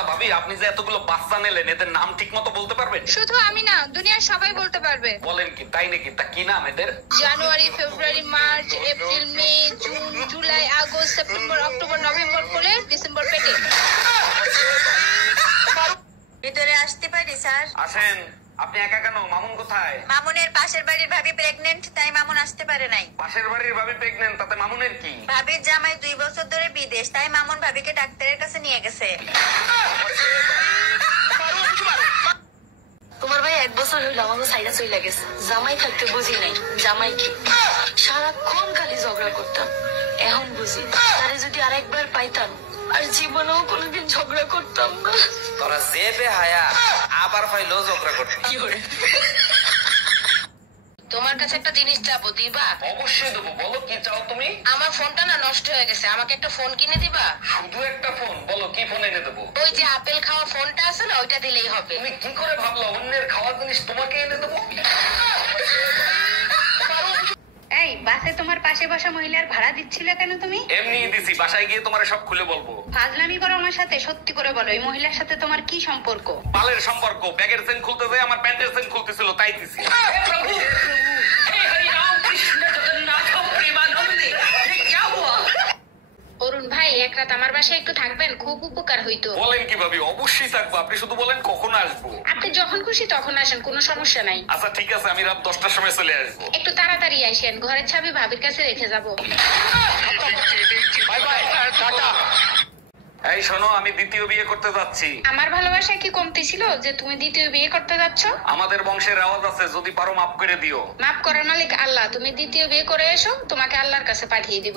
আচ্ছা ভাবি, আপনি যে এতগুলো বাচ্চা নিলেন, এদের নাম ঠিক মতো বলতে পারবেন? শুধু আমি না, দুনিয়ার সবাই বলতে পারবে। বলেন কি, তাই নাকি? তা কি নাম এদের? January, February, March, April, May, June, July, August, September, October, November, কোলে ডিসেম্বর পেটে। ভিতরে আসতে পারি স্যার? আসেন। আপনি একা কেন? মামুন কোথায়? মামুনের পাশের বাড়ির ভাবি প্রেগনেন্ট, তাই মামুন আসতে পারে নাই। পাশের বাড়ির ভাবি প্রেগনেন্ট, তাতে মামুনের কি? ভাবির জামাই 2 বছর ধরে বিদেশ, তাই মামুন ভাবিকে ডাক্তারের কাছে নিয়ে গেছে। তোমার ভাই 1 বছর হইলো আমাকে সাইডা চলে গেছে। জামাই থাকতে বুঝি নাই জামাই কি, সারাক্ষণ খালি ঝগড়া করতাম। এখন বুঝি তারে যদি আরেকবার পাইতাম আর জীবনেও কোনোদিন ঝগড়া করতাম না। তোরা যে বেহায়া আবার ফাইলো ঝগড়া করতে। কি করে? তোমার কাছে একটা জিনিস চাবো, দিবা? অবশ্যই দেবো, বলো কি চাও তুমি? আমার ফোনটা না নষ্ট হয়ে গেছে, আমাকে একটা ফোন কিনে দিবা? শুধু একটা ফোন? বলো কি ফোন এনে দেবো? ওই যে আপেল খাওয়া ফোনটা আছে না, ওইটা দিলেই হবে। তুমি কি করে ভাবলা অন্যের খাওয়া জিনিস তোমাকে এনে দেবো? এই বাসে তোমার পাশে বসা মহিলার ভাড়া দিচ্ছিলে কেন তুমি? এমনি দিছি, বাসায় গিয়ে তোমার সব খুলে বলবো। ফাজলামি করো আমার সাথে, সত্যি করে বলো এই মহিলার সাথে তোমার কি সম্পর্ক? বালের সম্পর্ক। ব্যাগের চেন খুলতে যায় আমার প্যান্টের চেন খুলতেছিল, তাই দিছি। অরুণ ভাই, এক রাত আমার বাসায় একটু থাকবেন, খুব উপকার হইতো। বলেন কি ভাবি, অবশ্যই থাকবো। আপনি শুধু বলেন কখন আসবো। আপনি যখন খুশি তখন আসেন, কোনো সমস্যা নাই। আচ্ছা ঠিক আছে, আমি রাত 10টার সময় চলে আসবো। একটু তাড়াতাড়ি আসেন, ঘরের চাবি ভাবির কাছে রেখে যাবো। Bye bye, tata. এই শোনো, আমি দ্বিতীয় বিয়ে করতে যাচ্ছি। আমার ভালোবাসা কি কমতি ছিল যে তুমি দ্বিতীয় বিয়ে করতে যাচ্ছ? আমাদের বংশের রেওয়াজ আছে, যদি পারো মাফ করে দিও। মাফ করার মালিক আল্লাহ, তুমি দ্বিতীয় বিয়ে করে এসো, তোমাকে আল্লাহর কাছে পাঠিয়ে দিব।